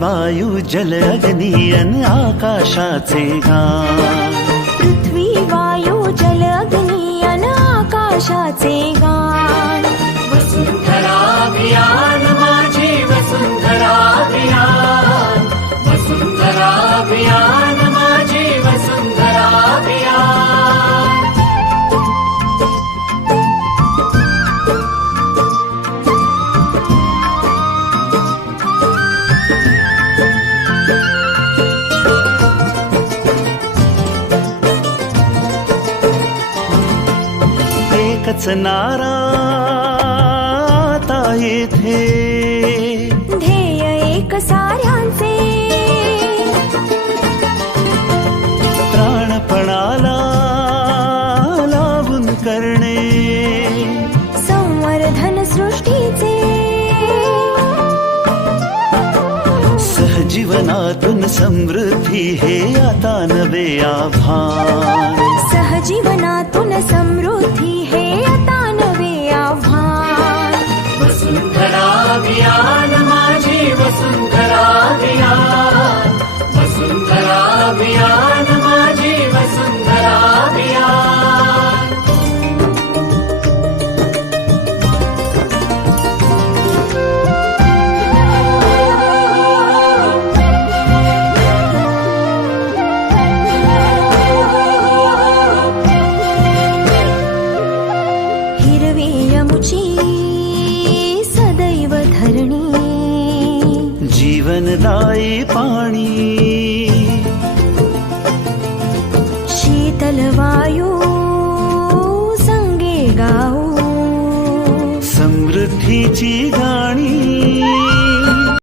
वायू जल अग्नी अन आकाशाचे गान. पृथ्वी वायू जल अग्नी अन आकाशाचे गान. वसुंधरा अभियान माझी वसुंधरा अभियान. वसुंधरा अभियान माझी वसुंधरा अभियान. एकच नारा आता येथे, ध्येय एक साऱ्यांचे. प्राणपणाला लावून करणे संवर्धन सृष्टीचे. सहजीवनातून समृद्धी हे आता नवे आव्हान. सहजीवनातून समृद्धी हे आता नवे आव्हान. वसुंधरा अभियान माझी वसुंधरा अभियान. वसुंधरा अभियान माझी वसुंधरा अभियान. हिरवी यमुची सदैव धरणी. जीवनदायी पाणी, शीतल वायू संगे गाऊ. समृद्धीची गाणी